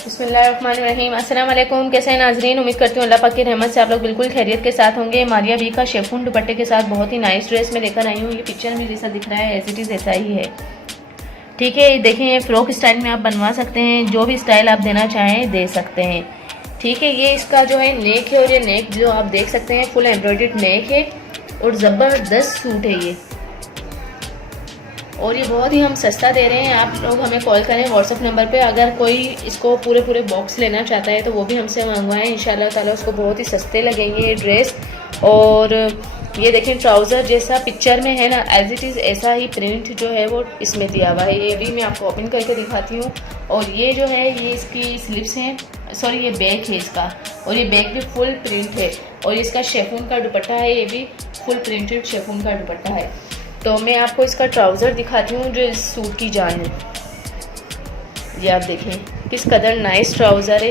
बिस्मिल्लाहिर्रहमानिर्रहीम। अस्सलाम वालेकुम। कैसे हैं नाजरीन? उम्मीद करती हूँ अल्लाह पाक की रहमत से आप लोग बिल्कुल खैरियत के साथ होंगे। मारिया बी का शेफून दुपट्टे के साथ बहुत ही नाइस ड्रेस में लेकर आई हूँ। ये पिक्चर में जैसा दिख रहा है एज इट इज़ ऐसा ही है। ठीक है, देखें ये फ्रॉक स्टाइल में आप बनवा सकते हैं, जो भी स्टाइल आप देना चाहें दे सकते हैं। ठीक है, ये इसका जो है नेक है और ये नेक जो आप देख सकते हैं फुल एम्ब्रॉयडर्ड नेक है और ज़बरदस्त सूट है ये। और ये बहुत ही हम सस्ता दे रहे हैं। आप लोग हमें कॉल करें व्हाट्सअप नंबर पे। अगर कोई इसको पूरे बॉक्स लेना चाहता है तो वो भी हमसे मंगवाएं, इंशाल्लाह ताला उसको बहुत ही सस्ते लगेंगे ये ड्रेस। और ये देखें ट्राउज़र जैसा पिक्चर में है ना, एज इट इज़ ऐसा ही प्रिंट जो है वो इसमें दिया हुआ है। ये भी मैं आपको ओपन करके दिखाती हूँ। और ये जो है ये इसकी स्लिप्स हैं, सॉरी ये बैक है इसका, और ये बैक भी फुल प्रिंट है। और इसका शेफून का दुपट्टा है, ये भी फुल प्रिंटेड शेफून का दुपट्टा है। तो मैं आपको इसका ट्राउज़र दिखाती हूँ जो इस सूट की जान है। ये आप देखें किस कदर नाइस ट्राउज़र है।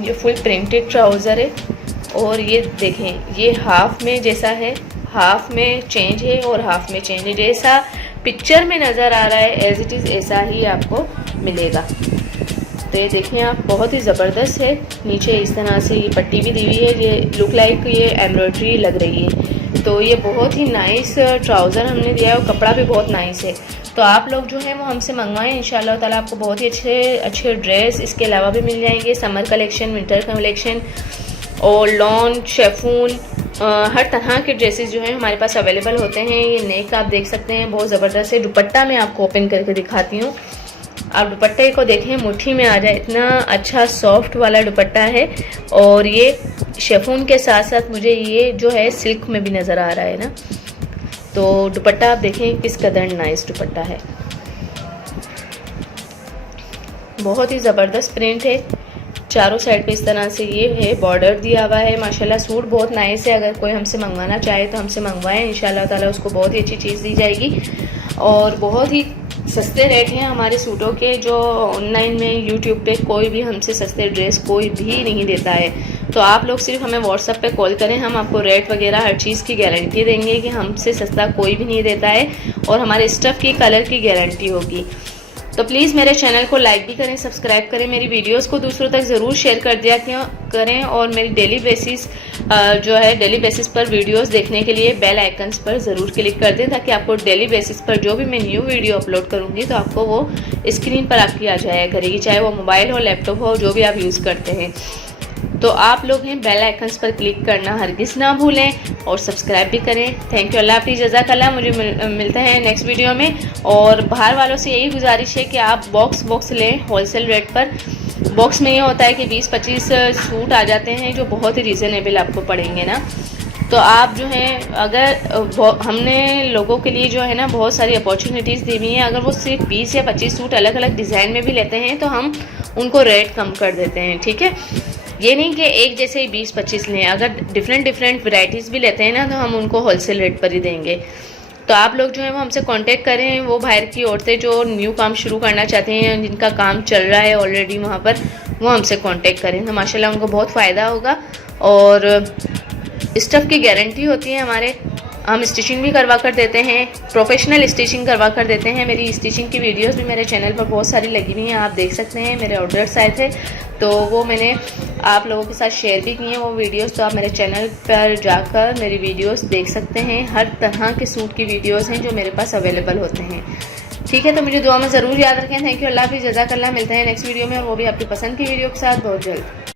ये फुल प्रिंटेड ट्राउज़र है और ये देखें ये हाफ में जैसा है, हाफ में चेंज है और हाफ में चेंज है। जैसा पिक्चर में नज़र आ रहा है एज इट इज़ ऐसा ही आपको मिलेगा। तो ये देखें आप, बहुत ही ज़बरदस्त है। नीचे इस तरह से ये पट्टी भी दी हुई है, ये लुक लाइक ये एम्ब्रॉयडरी लग रही है। तो ये बहुत ही नाइस ट्राउज़र हमने दिया है और कपड़ा भी बहुत नाइस है। तो आप लोग जो हैं वो हमसे मंगवाएं, इंशाल्लाह ताला आपको बहुत ही अच्छे ड्रेस इसके अलावा भी मिल जाएंगे। समर कलेक्शन, विंटर कलेक्शन और लॉन, शेफून, हर तरह के ड्रेसेस जो हैं हमारे पास अवेलेबल होते हैं। ये नेक आप देख सकते हैं बहुत ज़बरदस्त है। दुपट्टा मैं आपको ओपन करके दिखाती हूँ, आप दुपट्टे को देखें, मुट्ठी में आ जाए, इतना अच्छा सॉफ्ट वाला दुपट्टा है। और ये शेफून के साथ साथ मुझे ये जो है सिल्क में भी नज़र आ रहा है ना। तो दुपट्टा आप देखें किस कदर नाइस दुपट्टा है, बहुत ही ज़बरदस्त प्रिंट है। चारों साइड पे इस तरह से ये है, बॉर्डर दिया हुआ है। माशाल्लाह सूट बहुत नाइस है। अगर कोई हमसे मंगवाना चाहे तो हमसे मंगवाएं, इंशाल्लाह ताला उसको बहुत ही अच्छी चीज़ दी जाएगी। और बहुत ही सस्ते रेट हैं हमारे सूटों के, जो ऑनलाइन में यूट्यूब पे कोई भी हमसे सस्ते ड्रेस कोई भी नहीं देता है। तो आप लोग सिर्फ हमें व्हाट्सएप पे कॉल करें, हम आपको रेट वगैरह हर चीज़ की गारंटी देंगे कि हमसे सस्ता कोई भी नहीं देता है। और हमारे स्टफ़ की कलर की गारंटी होगी। तो प्लीज़ मेरे चैनल को लाइक भी करें, सब्सक्राइब करें, मेरी वीडियोस को दूसरों तक ज़रूर शेयर कर दिया करें। और मेरी डेली बेसिस पर वीडियोस देखने के लिए बेल आइकन्स पर ज़रूर क्लिक कर दें, ताकि आपको डेली बेसिस पर जो भी मैं न्यू वीडियो अपलोड करूँगी तो आपको वो स्क्रीन पर आपकी आ जाया करेगी, चाहे वो मोबाइल हो, लैपटॉप हो, जो भी आप यूज़ करते हैं। तो आप लोग हैं बेल आइकन्स पर क्लिक करना हरगिज़ ना भूलें और सब्सक्राइब भी करें। थैंक यू, अल्लाह हाफ़िज़, जज़ाकल्लाह। मुझे मिलते हैं नेक्स्ट वीडियो में। और बाहर वालों से यही गुजारिश है कि आप बॉक्स लें होलसेल रेट पर। बॉक्स में ये होता है कि 20-25 सूट आ जाते हैं जो बहुत ही रीज़नेबल आपको पड़ेंगे ना। तो आप जो हैं, अगर हमने लोगों के लिए जो है ना बहुत सारी अपॉर्चुनिटीज़ दी हुई हैं, अगर वो सिर्फ 20 या 25 सूट अलग अलग डिज़ाइन में भी लेते हैं तो हम उनको रेट कम कर देते हैं। ठीक है, ये नहीं कि एक जैसे ही 20-25 लें, अगर डिफरेंट वैरायटीज़ भी लेते हैं ना तो हम उनको होलसेल रेट पर ही देंगे। तो आप लोग जो है वो हमसे कांटेक्ट करें। वो बाहर की औरतें जो न्यू काम शुरू करना चाहते हैं, जिनका काम चल रहा है ऑलरेडी वहाँ पर, वो हमसे कांटेक्ट करें तो माशाल्लाह उनको बहुत फ़ायदा होगा। और स्टफ़ की गारंटी होती है हमारे, हम स्टिचिंग भी करवा कर देते हैं, प्रोफेशनल स्टिचिंग करवा कर देते हैं। मेरी स्टिचिंग की वीडियोस भी मेरे चैनल पर बहुत सारी लगी हुई हैं, आप देख सकते हैं। मेरे ऑर्डर्स आए थे तो वो मैंने आप लोगों के साथ शेयर भी किए हैं वो वीडियोस। तो आप मेरे चैनल पर जाकर मेरी वीडियोस देख सकते हैं। हर तरह के सूट की वीडियोस हैं जो मेरे पास अवेलेबल होते हैं। ठीक है, तो मुझे दुआ में ज़रूर याद रखें। थैंक यू, अल्लाह हाफ़िज़, जज़ाकल्लाह। मिलते हैं नेक्स्ट वीडियो में, और वो भी आपकी पसंद की वीडियो के साथ बहुत जल्द।